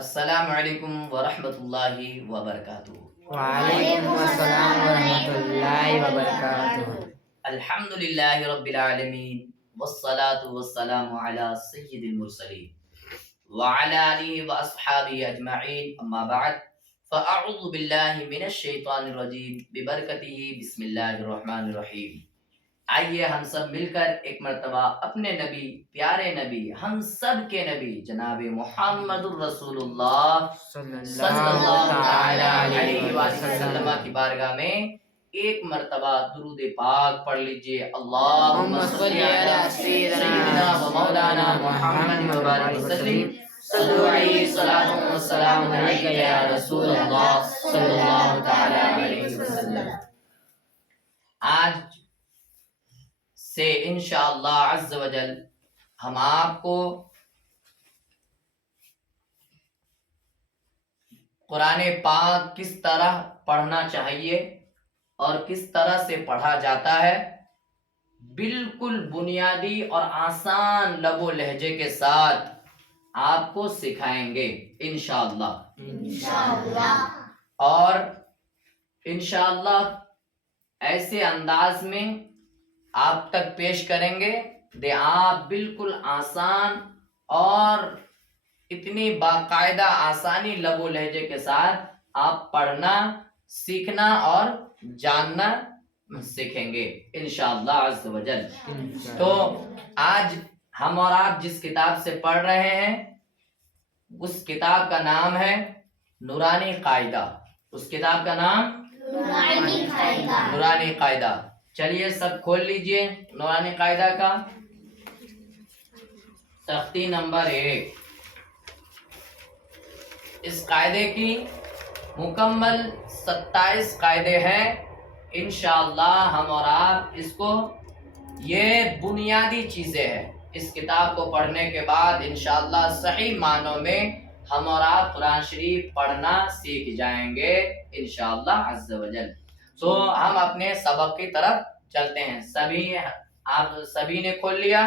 السلام علیکم ورحمۃ اللہ وبرکاتہ۔ وعلیکم السلام ورحمۃ اللہ وبرکاتہ۔ الحمد للہ رب العالمین والصلاة والسلام علی سید المرسلین وعلی آلہ واصحابہ اجمعین، اما بعد فاعوذ باللہ من الشیطان الرجیم ببرکتہ بسم اللہ الرحمن الرحیم۔ آئیے ہم سب مل کر ایک مرتبہ اپنے نبی، پیارے نبی، ہم سب کے نبی جناب محمد الرسول اللہ صلی اللہ تعالی علیہ وسلم کی بارگاہ میں ایک مرتبہ درود پاک پڑھ لیجئے۔ اللہم صلی علی سیدنا و مولانا محمد وبارک وسلم، صلو علیہ الصلاۃ والسلام علیک یا رسول اللہ صلی اللہ تعالی علیہ وسلم۔ آج سے انشاءاللہ عز و جل ہم آپ کو قرآن پاک کس طرح پڑھنا چاہیے اور کس طرح سے پڑھا جاتا ہے بالکل بنیادی اور آسان لب و لہجے کے ساتھ آپ کو سکھائیں گے انشاءاللہ۔ اور انشاءاللہ ایسے انداز میں آپ تک پیش کریں گے کہ آپ بالکل آسان اور اتنی باقاعدہ آسانی لب و لہجے کے ساتھ آپ پڑھنا، سیکھنا اور جاننا سیکھیں گے انشاءاللہ عز و جل۔ تو آج ہم اور آپ جس کتاب سے پڑھ رہے ہیں اس کتاب کا نام ہے نورانی قاعدہ۔ اس کتاب کا نام نورانی قاعدہ۔ چلیے سب کھول لیجئے نورانی قاعدہ کا تختی نمبر 1۔ اس قاعدے کی مکمل 27 قاعدے ہیں۔ انشاءاللہ ہم اور آپ اس کو، یہ بنیادی چیزیں ہیں، اس کتاب کو پڑھنے کے بعد انشاءاللہ صحیح معنوں میں ہم اور آپ قرآن شریف پڑھنا سیکھ جائیں گے انشاءاللہ عز و جل۔ تو ہم اپنے سبق کی طرف چلتے ہیں۔ آپ سبھی نے کھول لیا؟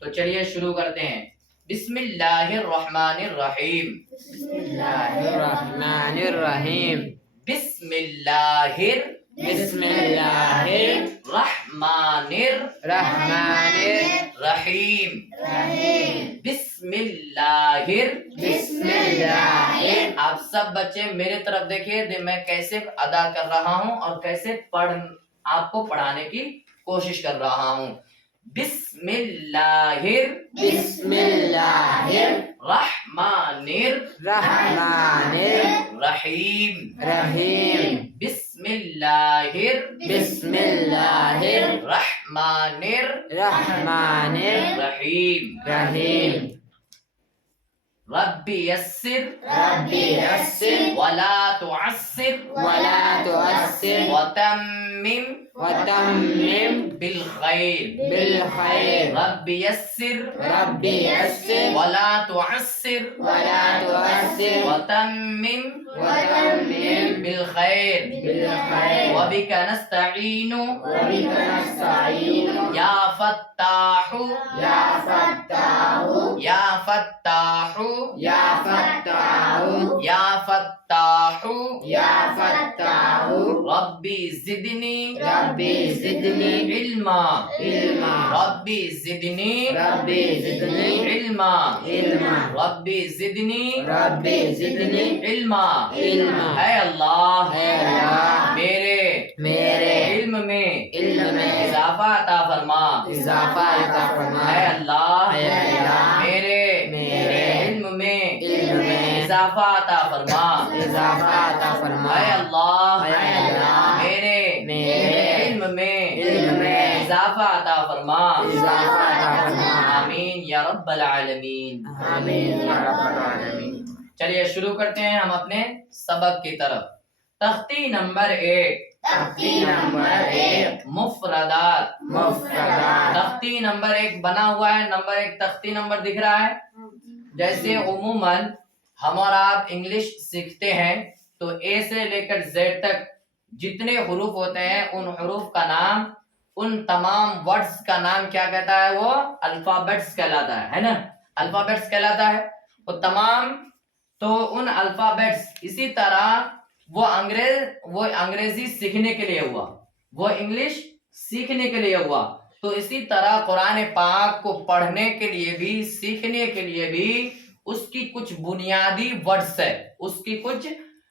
تو چلیے شروع کرتے ہیں۔ بسم اللہ الرحمن الرحیم۔ بسم اللہ الرحمن الرحیم۔ بسم اللہ بسم اللہ الرحمن الرحمن الرحیم۔ بسم اللہ بسم اللہ۔ آپ سب بچے میرے طرف دیکھیے، میں کیسے ادا کر رہا ہوں اور کیسے آپ کو پڑھانے کی کوشش کر رہا ہوں۔ بسم اللہ بسم اللہ الرحمن الرحمن الرحیم۔ الرحیم۔ بسم اللہ بسم اللہ الرحمن الرحمن الرحیم۔ الرحیم۔ رب یسر رب یسر ولا تعسر ولا تعسر وتمم وتمم بالخیر۔ بالخیر۔ رب یسر رب یسر ولا تعسر ولا تعسر وتمم وتمم بالخیر۔ بالخیر۔ وبک نستعین وبک نستعین یا فتاح یا فتاح یا فتاح یا فتاح یا فتاح یا فتاح ربی زدنی ربی زدنی علما علما ربی زدنی ربی زدنی علما علما ربی زدنی ربی زدنی علما۔ علما۔ اے اللہ اے اللہ میرے علم میں علم میں اضافہ عطا فرما۔ اضافہ عطا فرما۔ اے اللہ اے اللہ میرے علم میں اضافہ عطا فرما۔ اضافہ عطا فرما۔ اے اللہ اے اللہ میرے علم میں اضافہ عطا فرما۔ اضافہ عطا فرما۔ آمین یا رب العالمین۔ آمین یا رب العالمین۔ چلیے شروع کرتے ہیں ہم اپنے سبق کی طرف۔ تختی نمبر 1، تختی نمبر 1، مفردات۔ مفردات۔ تختی نمبر 1 بنا ہوا ہے، نمبر 1 تختی نمبر دکھ رہا ہے۔ جیسے عموماً ہم اور آپ انگلش سیکھتے ہیں تو اے سے لے کر زیڈ تک جتنے حروف ہوتے ہیں ان حروف کا نام، ان تمام ورڈز کا نام کیا کہتا ہے؟ وہ الفابیٹس کہلاتا ہے نا، الفابیٹس کہلاتا ہے۔ وہ تمام تو ان الفابیٹس اسی طرح وہ انگریزی سیکھنے کے لیے ہوا، وہ انگلش سیکھنے کے لیے ہوا، تو اسی طرح قرآن پاک کو پڑھنے کے لیے بھی، سیکھنے کے لیے بھی اس کی کچھ بنیادی ورڈز ہے، اس کی کچھ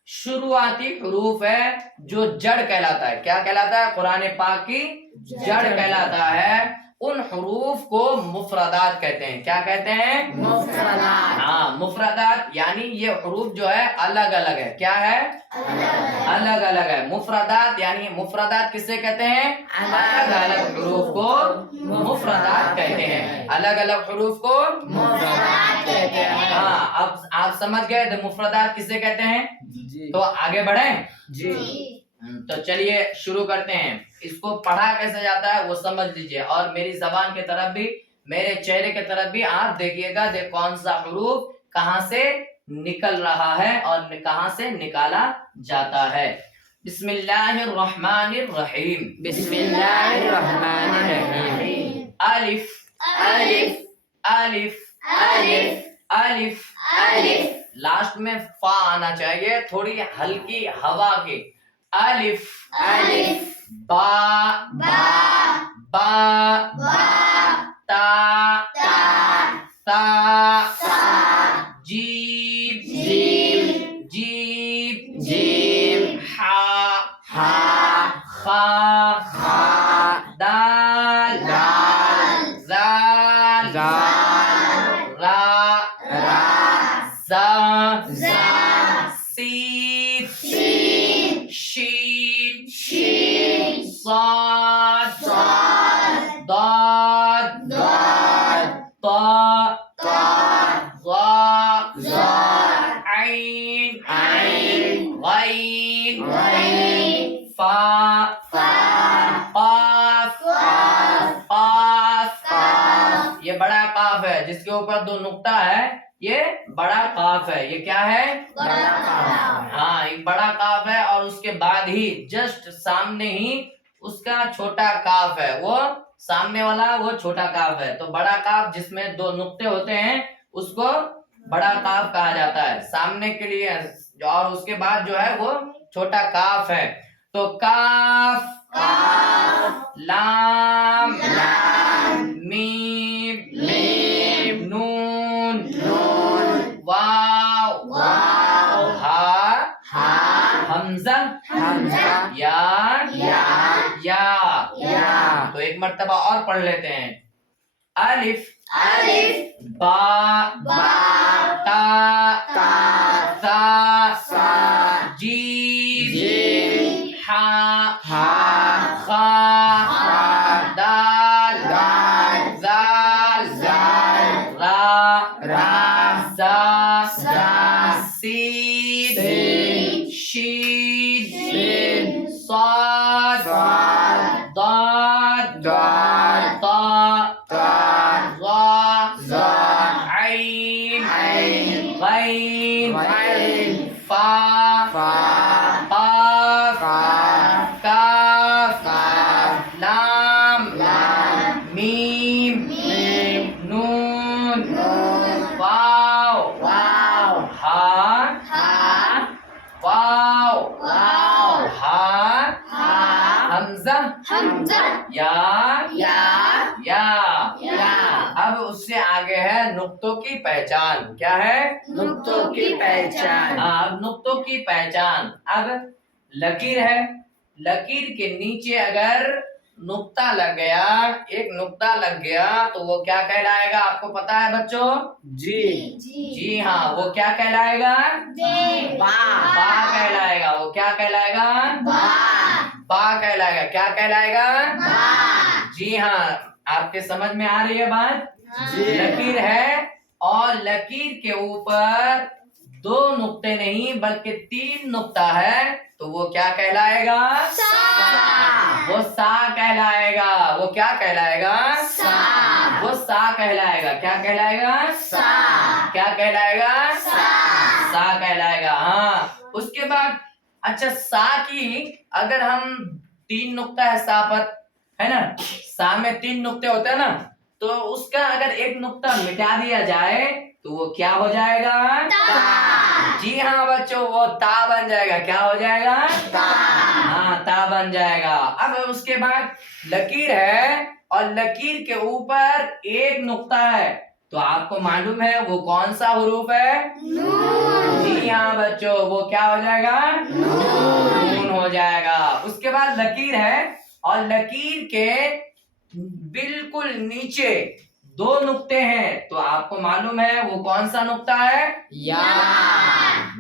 شروعاتی حروف ہے جو جڑ کہلاتا ہے۔ کیا کہلاتا ہے؟ قرآن پاک کی جڑ کہلاتا ہے۔ ان حروف کو مفردات کہتے ہیں۔ کیا کہتے ہیں؟ مفردات۔ ہاں، مفردات یعنی یہ حروف جو ہے الگ الگ ہے۔ کیا ہے؟ الگ الگ ہے۔ مفردات یعنی مفردات کسے کہتے ہیں؟ الگ الگ حروف کو مفردات کہتے ہیں۔ الگ الگ حروف کو مفردات کہتے ہیں۔ ہاں، اب آپ سمجھ گئے تو مفردات کسے کہتے ہیں؟ جی تو آگے بڑھیں۔ جی تو چلیے شروع کرتے ہیں۔ اس کو پڑھا کیسے جاتا ہے وہ سمجھ لیجئے، اور میری زبان کی طرف بھی، میرے چہرے کی طرف بھی آپ دیکھیے گا، کون سا حروف کہاں سے نکل رہا ہے اور کہاں سے نکالا جاتا ہے۔ بسم اللہ الرحمن الرحیم۔ بسم اللہ الرحمن الرحیم۔ الف الف الف الف الف الف۔ لاسٹ میں فا آنا چاہیے، تھوڑی ہلکی ہوا کی۔ الف الف با با با با تا تا تا تا جیم جیم جیم جیم ہا ہا خا خا دال دال زال زال را را زا زا سین سین شین شین صاد صاد ضاد ضاد طا طا ظا ظا عین عین غین غین فا فا قاف قاف قاف قاف۔ یہ بڑا قاف ہے جس کے اوپر دو نقطہ ہے، یہ بڑا قاف ہے۔ یہ کیا ہے؟ بڑا قاف۔ ہاں، ایک بڑا قاف ہے، اور اس کے بعد ہی جسٹ سامنے ہی اس کا چھوٹا کاف ہے، وہ سامنے والا وہ چھوٹا کاف ہے۔ تو بڑا کاف جس میں دو نقطے ہوتے ہیں اس کو بڑا کاف کہا جاتا ہے، سامنے کے لیے، اور اس کے بعد جو ہے وہ چھوٹا کاف ہے۔ تو کاف کاف لام لام میم میم نون نون واو واو ہا ہا حمزہ حمزہ یا یا یا۔ یا۔ تو ایک مرتبہ اور پڑھ لیتے ہیں۔ الف الف با با تا تا ثا سا جیم جیم ہا ہا خا خا دال دال زال زال را را زا زا سین سین شین شین صاد صاد ضاد ضاد طا طا ظا ظا عین عین غین غین فا فا قاف قاف کاف کاف لام لام میم میم نون نون واو واو ہا ہا واو واو ہا ہا حمزہ حمزہ یا یا یا۔ یا۔ اب اس سے آگے ہے نقطوں کی پہچان۔ کیا ہے؟ نقطوں کی پہچان۔ ہاں، اب نقطوں کی پہچان۔ اب لکیر ہے، لکیر کے نیچے اگر نقطہ لگ گیا، ایک نقطہ لگ گیا تو وہ کیا کہلائے گا؟ آپ کو پتا ہے بچوں؟ جی جی ہاں، وہ کیا کہلائے گا؟ با با کہلائے گا۔ وہ کیا کہلائے گا؟ با با کہلائے گا۔ کیا کہلائے گا؟ با جی ہاں، آپ کے سمجھ میں آ رہی ہے بات؟ جی لکیر ہے، اور لکیر کے اوپر دو نقطے نہیں بلکہ تین نقطہ ہے، تو وہ کیا کہلائے گا؟ سا وہ سا کہلائے گا۔ وہ کیا کہلائے گا؟ سا وہ سا کہلائے گا۔ کیا کہلائے گا؟ سا کیا کہلائے گا؟ سا سا کہلائے گا۔ ہاں، اس کے بعد اچھا سا کی اگر ہم تین نقطہ ہے سا پر، ہے نا، سا میں تین نقطے ہوتے ہیں نا، تو اس کا اگر ایک نقطہ مٹا دیا جائے تو وہ کیا ہو جائے گا؟ جی ہاں بچوں، وہ تا بن جائے گا. کیا ہو جائے گا؟ ہاں، تا بن جائے گا. اب اس کے بعد لکیر ہے اور لکیر کے اوپر ایک نقطہ ہے، تو آپ کو معلوم ہے وہ کون سا حروف ہے؟ جی ہاں بچوں، وہ کیا ہو جائے گا؟ نون ہو جائے گا. اس کے بعد لکیر ہے اور لکیر کے بالکل نیچے دو نقطے ہیں، تو آپ کو معلوم ہے وہ کون سا نقطہ ہے؟ یا.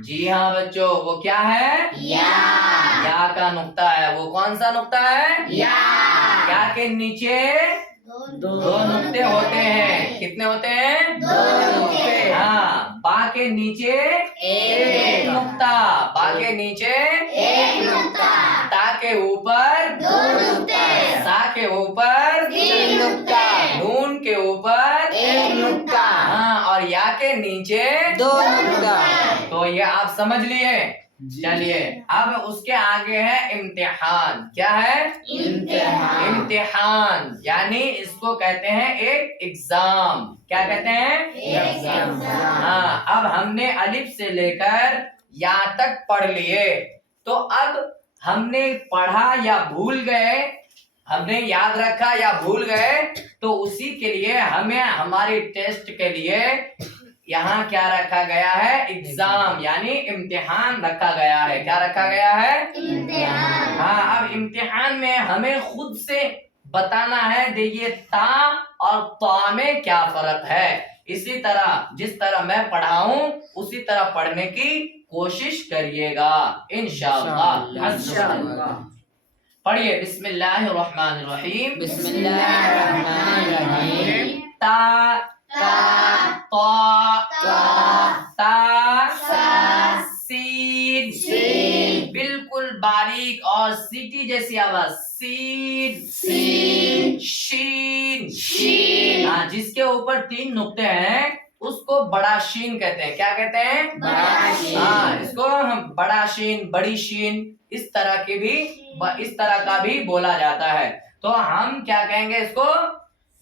جی ہاں بچوں، وہ کیا ہے؟ یا کا نقطہ ہے. وہ کون سا نقطہ ہے؟ یا کے نیچے دو نقطے ہوتے ہیں. کتنے ہوتے ہیں؟ دو نقطے. ہاں. با کے نیچے ایک نقطہ، با کے نیچے ایک نقطہ. تا کے اوپر دو نقطے. سا کے اوپر تین نقطے. نون کے اوپر ایک نقطہ. ہاں، اور یا کے نیچے دو نقطہ. تو یہ آپ سمجھ لیے. چلیے اب اس کے آگے ہے امتحان. کیا ہے؟ امتحان. امتحان یعنی اس کو کہتے ہیں ایک ایگزام. کیا کہتے ہیں؟ ایگزام. ہاں. اب ہم نے الف سے لے کر یا تک پڑھ لیے، تو اب ہم نے پڑھا یا بھول گئے، ہم نے یاد رکھا یا بھول گئے، تو اسی کے لیے ہمیں ہماری ٹیسٹ کے لیے یہاں کیا رکھا گیا ہے؟ ایگزام یعنی امتحان رکھا گیا ہے. کیا رکھا گیا ہے؟ امتحان. ہاں. اب امتحان میں ہمیں خود سے بتانا ہے دیکھیے تا اور طا میں کیا فرق ہے. اسی طرح جس طرح میں پڑھاؤں اسی طرح پڑھنے کی کوشش کریے گا انشاءاللہ. پڑھیے بسم اللہ الرحمن الرحیم. بسم اللہ الرحمن الرحیم. تا طا تا سین بالکل باریک اور سیٹی جیسی آواز. سین شین. ہاں، جس کے اوپر تین نقطے ہیں اس کو بڑا شین کہتے ہیں. کیا کہتے ہیں؟ بڑا شین. ہاں، اس کو ہم بڑا شین، بڑی شین اس طرح کا بھی بولا جاتا ہے. تو ہم کیا کہیں گے اس کو؟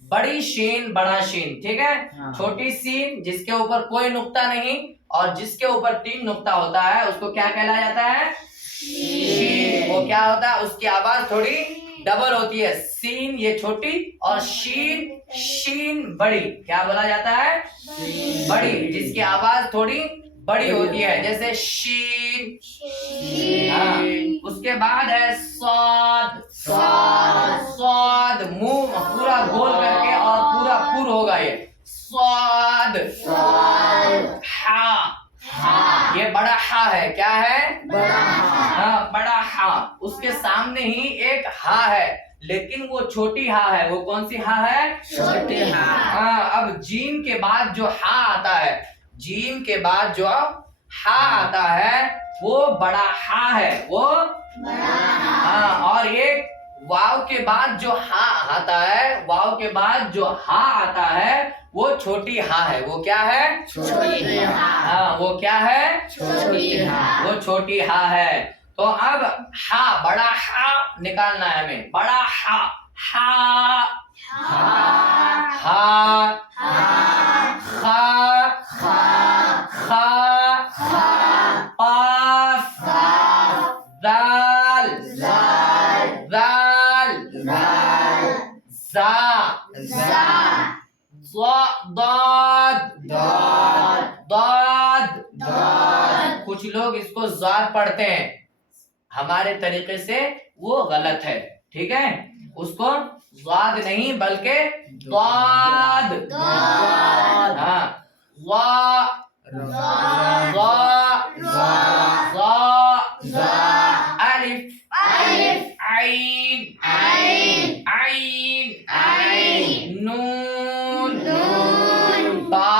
بڑی شین، بڑا شین. ٹھیک ہے. چھوٹی سین جس کے اوپر کوئی نقطہ نہیں اور جس کے اوپر تین نقطہ ہوتا ہے اس کو کیا کہا جاتا ہے؟ شین. وہ کیا ہوتا ہے؟ اس کی آواز تھوڑی ڈبل ہوتی ہے. سین یہ چھوٹی اور شین بڑی. کیا بولا جاتا ہے؟ بڑی، جس کی آواز تھوڑی بڑی ہوتی ہے جیسے شین. ہاں. اس کے بعد ہے صاد منہ پورا گول کر کے اور پورا پر ہوگا. یہ صاد. ہا یہ بڑا ہا ہے. کیا ہے؟ ہاں، بڑا ہا. اس کے سامنے ہی ایک ہا ہے لیکن وہ چھوٹی ہا ہے. وہ کون سی ہا ہے؟ چھوٹی ہا. ہاں. اب جیم کے بعد جو ہا آتا ہے، جیم کے بعد جو ہا آتا ہے وہ بڑا ہا ہے. وہ ہاں. اور ایک واو کے بعد جو ہا آتا ہے، واو کے بعد جو ہا آتا ہے وہ چھوٹی ہا ہے. وہ کیا ہے؟ چھوٹی ہا. ہاں. وہ کیا ہے؟ چھوٹی ہا. وہ چھوٹی ہا ہے. تو اب ہا، بڑا ہا نکالنا ہے ہمیں. بڑا ہا. ہا ہا خا قاف دال زا ضاد. کچھ لوگ اس کو زاد پڑھتے ہیں، ہمارے طریقے سے وہ غلط ہے. ٹھیک ہے. اس کو زاد نہیں بلکہ ضاد. ہاں. الف عین نون با.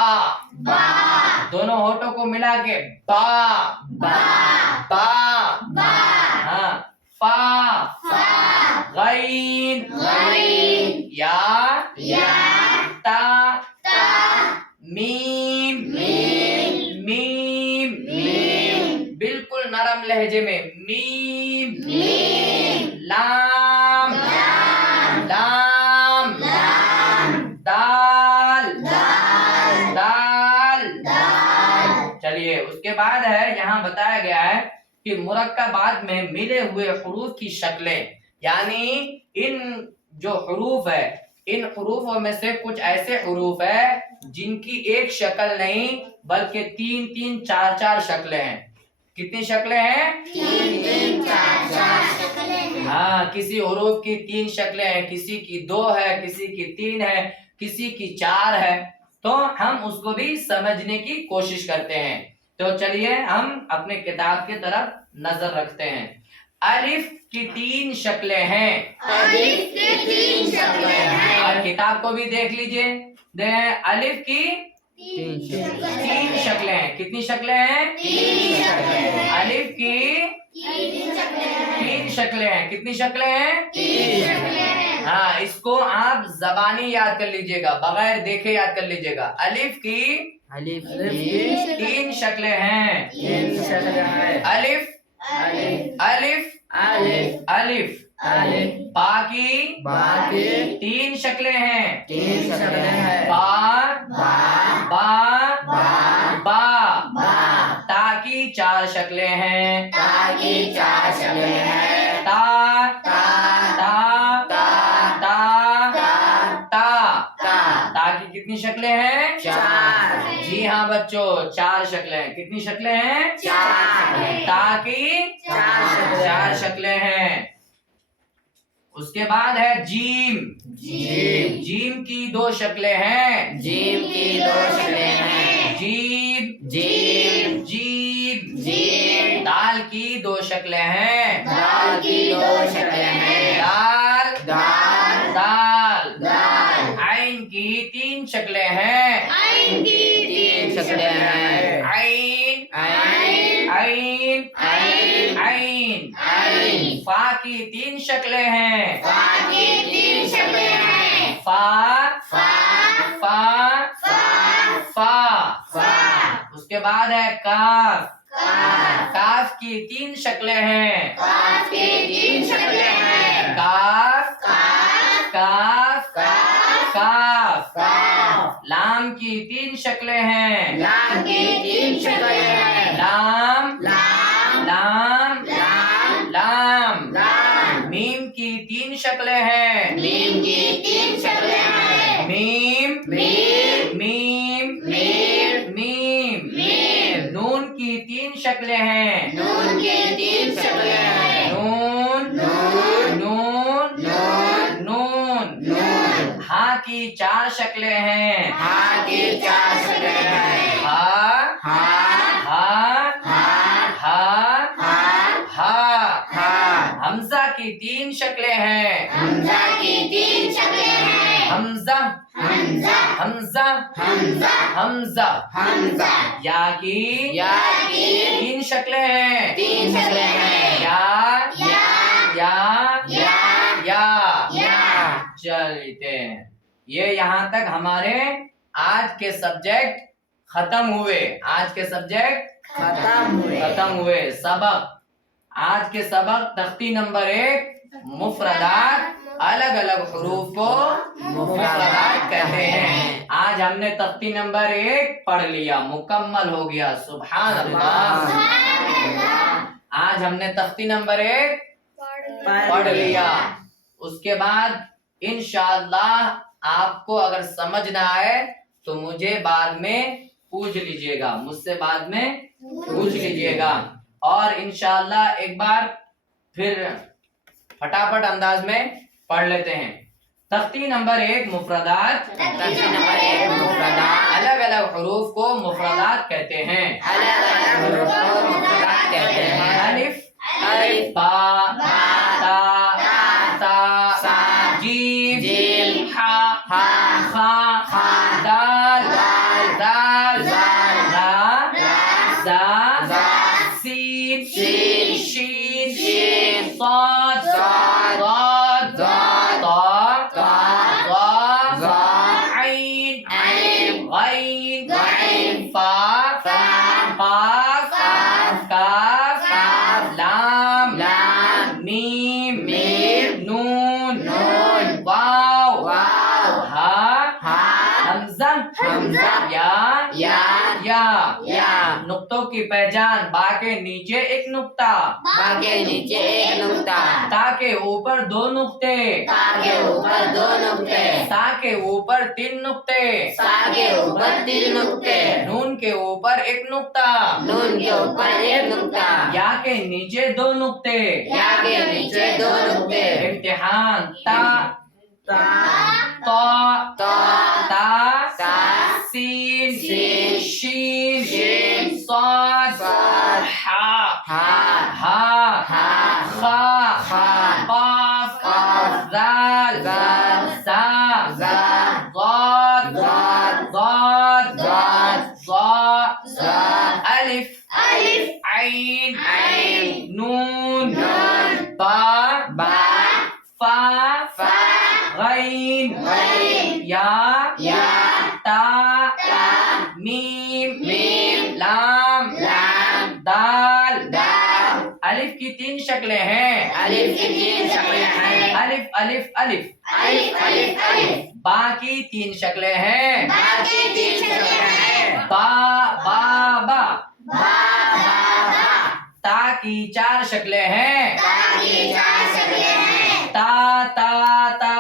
دونوں ہونٹوں کو ملا کے با. ہاں. فا غین یا تا میم بالکل نرم لہجے میں. میم لام دال اس کے بعد ہے یہاں بتایا گیا ہے کہ مرکبات میں ملے ہوئے حروف کی شکلیں، یعنی ان جو حروف ہے ان حروفوں میں سے کچھ ایسے حروف ہے جن کی ایک شکل نہیں بلکہ 3 4 4 شکلیں ہیں۔ کتنی شکلیں ہیں؟ 3 4 ہاں، کسی حروف کی 3 شکلیں ہیں، کسی کی 2 ہے، کسی کی 3 ہے، کسی کی 4 ہے، تو ہم اس کو بھی سمجھنے کی کوشش کرتے ہیں۔ تو چلیے ہم اپنے کتاب کی طرف نظر رکھتے ہیں۔ الف کی 3 شکلیں ہیں، الف کی 3 شکلیں ہیں، اور کتاب کو بھی دیکھ لیجئے، الف کی 3 شکلیں ہیں۔ کتنی شکلیں ہیں؟ 3 شکلیں ہیں، الف کی 3 شکلیں ہیں۔ کتنی شکلیں ہیں؟ 3 شکلیں ہیں۔ ہاں، اس کو آپ زبانی یاد کر لیجئے گا، بغیر دیکھے یاد کر لیجئے گا۔ الف کی 3 شکلیں ہیں۔ 3 شکلیں ہیں، الف الف الف الف الف با کی باقی 3 شکلیں ہیں۔ 3 شکلیں ہیں، با با با با با با تا کی 4 شکلیں ہیں۔ تا کی 4 شکلیں ہیں، تا تا تا تا تا تا تا تا تا کی کتنی شکلیں ہیں؟ 4 جی ہاں بچوں، 4 شکلیں ہیں۔ کتنی شکلیں ہیں؟ 4 تا کی 4 شکلیں ہیں۔ اس کے بعد ہے جیم۔ جیم جیم کی 2 شکلیں ہیں۔ جیم کی 2 شکلیں ہیں، جیم جیم جیم جیم دال کی 2 شکلیں ہیں۔ دال کی 2 شکلیں ہیں، دال دال دال دال عین کی 3 شکلیں ہیں۔ عین کی 3 شکلیں ہیں، عین عین عین عین عین عین فا کی 3 شکلیں ہیں۔ فا کی 3 شکلیں ہیں، فا فا فا فا فا فا اس کے بعد ہے کاف۔ کاف کاف کی 3 شکلیں ہیں۔ کاف کی 3 شکلیں ہیں، کاف کاف کاف کاف کاف کاف لام کی 3 شکلیں ہیں۔ لام کی 3 شکلیں ہیں، لام لام لام لام لام لام میم کی 3 شکلیں ہیں۔ میم کی 3 شکلیں ہیں، میم میم میم میم میم میم نون کی 3 شکلیں ہیں۔ نون کی 3 شکلیں ہیں، نون نون نون نون نون نون ہاں کی 4 شکلیں ہیں۔ ہا کی 4 شکلیں ہیں، ہا ہا ہا ہا ہا ہا ہا ہا حمزہ کی 3 شکلیں ہیں۔ حمزہ کی 3 شکلیں ہیں، حمزہ حمزہ حمزہ حمزہ حمزہ حمزہ یا کی یا کی 3 شکلیں ہیں۔ 3 شکلیں ہیں، یا یا یا یا یا یا چلتے ہیں۔ یہ یہاں تک ہمارے آج کے سبجیکٹ ختم ہوئے۔ آج کے سبجیکٹ ختم ہوئے سبق۔ آج کے سبق تختی نمبر 1 مفردات، الگ الگ حروف کو مفردات کہتے ہیں۔ آج ہم نے تختی نمبر 1 پڑھ لیا، مکمل ہو گیا۔ سبحان اللہ۔ آج ہم نے تختی نمبر 1 پڑھ لیا۔ اس کے بعد انشاءاللہ آپ کو اگر سمجھ نہ آئے تو مجھے بعد میں پوچھ لیجئے گا، مجھ سے بعد میں پوچھ لیجئے گا، اور انشاءاللہ ایک بار پھر پھٹافٹ انداز میں پڑھ لیتے ہیں۔ تختی نمبر 1 مفردات، تختی نمبر 1 مفردات، الگ الگ حروف کو مفردات کہتے ہیں۔ الگ الگ حروف کو مفردات کہتے ہیں، الف الف با با تا تا سا جیم جیم ہا ہا خا خا دال دال دال دال را را زا زا سین سین شین شین صاد صاد ضاد ضاد طا طا ظا ظا عین عین غین غین فا فا قاف قاف کاف کاف لام لام میم میم نون نون واو واو ہا ہا حمزہ حمزہ یا یا یا نقطوں کی پہچان، با کے نیچے ایک نقطہ، با کے نیچے ایک نقطہ، تا کے اوپر دو نقطے، تا کے اوپر دو نقطے، سا کے اوپر تین نقطے، سا کے اوپر تین نقطے، نون کے اوپر ایک نقطہ، نون کے اوپر ایک نقطہ، یا کے نیچے دو نقطے، یا کے نیچے دو نقطے، امتحان تا تا تا تا تا تا سین سین شین شین صاد صاد ہا ہا ہا ہا خا خا قاف قاف ذال ذال زا زا ضاد ضاد ضاد ضاد ظا زا الف الف عین عین نون نون با با فا فا غین غین یا یا تا تا میم میم لام لام دال دال الف کی تین شکلیں ہیں، الف کی تین شکلیں ہیں، الف الف الف الف الف الف، با کی تین شکلیں ہیں، با کی تین شکلیں ہیں، با با با با با با، تا کی چار شکلیں ہیں، تا کی چار شکلیں ہیں، تا تا تا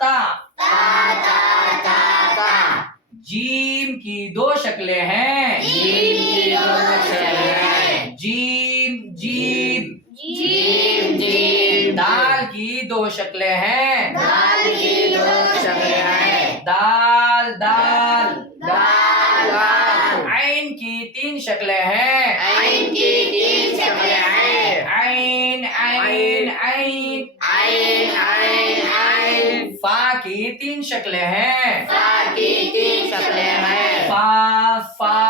تا تا تا تا تا، جیم کی دو شکلیں ہیں، جیم کی دو شکلیں ہیں، جیم جیم جیم جیم، دال کی دو شکلیں ہیں، دال کی دو شکلیں ہیں، دال دال دال دال، عین کی تین شکلیں ہیں، عین کی تین شکلیں ہیں، عین عین عین عین عین عین، فا کی تین شکلیں ہیں، فا کی تین شکلیں ہیں، فا فا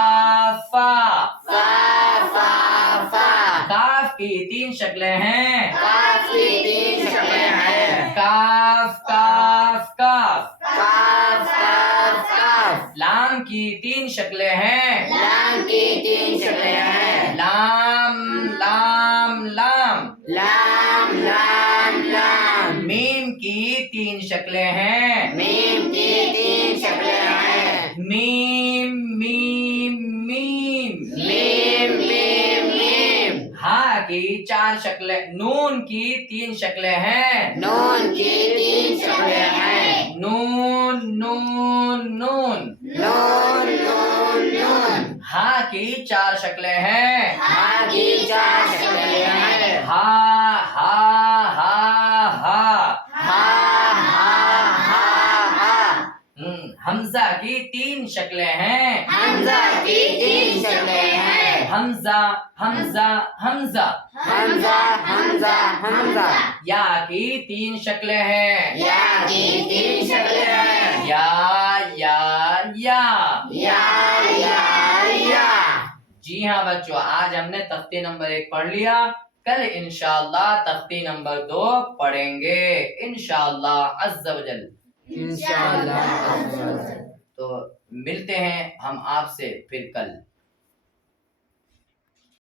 فا فا فا فا، کاف کی تین شکلیں ہیں، کاف کی تین شکلیں ہیں، کاف کاف کاف کاف کاف کاف، لام کی تین شکلیں ہیں، لام کی تین شکلیں ہیں، لام لام لام لام لام لام، میم کی تین شکلیں ہیں، میم کی تین شکلیں ہیں، میم میم میم میم میم میم، ہا کی چار شکلیں، نون کی تین شکلیں ہیں، نون کی تین شکلیں ہیں، نون نون نون نون نون نون، ہا کی چار شکلیں ہیں، ہا کی چار شکلیں ہیں، ہا ہا ہا ہا ہا ہا ہا ہا، حمزہ کی تین شکلیں ہیں، حمزہ کی تین شکلیں ہیں، حمزہ حمزہ حمزہ حمزہ حمزہ حمزہ، یا کی تین شکلیں ہیں، یا کی تین شکلیں ہیں، یا یا یا یا یا یا۔ جی ہاں بچوں، آج ہم نے تختی نمبر 1 پڑھ لیا، کل انشاءاللہ تختی نمبر 2 پڑھیں گے انشاءاللہ عز و جل۔ انشاءاللہ۔ تو ملتے ہیں ہم آپ سے پھر کل۔